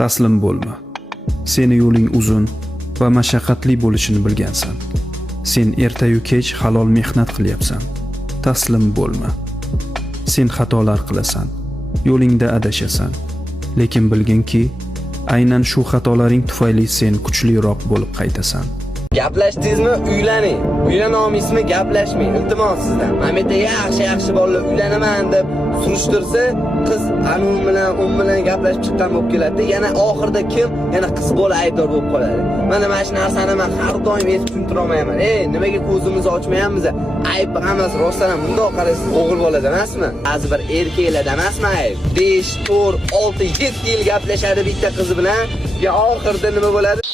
Taslim bo'lma. Seni yo'ling uzun va mashaqqatli bo'lishini bilgansan. Sen ertayu kech halol mehnat qilyapsan. Taslim bo'lma. Sen xatolar qilasan, yo'lingda adashasan. Lekin bilginki, aynan shu xatolaring tufayli sen kuchliroq bo'lib qaytasan. Gaplashdingizmi, uylaning. Uylana olmaysizmi, gaplashmang. Iltimos sizdan. Mana bu yerda yaxshi bolalar uylanaman deb surishtirsa, qiz u bilan gaplashib chiqqan bo'lib keladi. Yana oxirida kim? Yana qiz bola aybdor bo'lib qoladi. Mana shu narsani men har doim aytib tushuntira olmayman. Nimaga ko'zimizni ochmayapmiz? Ayb emas, rostdan ham bundoq qaraysiz, o'g'il bolada emasmi? Ba'zi bir erkaklarda emasmi ayb? 5, 4, 6, 7 yil gaplashadi bitta qiz bilan, ya oxirida nima bo'ladi?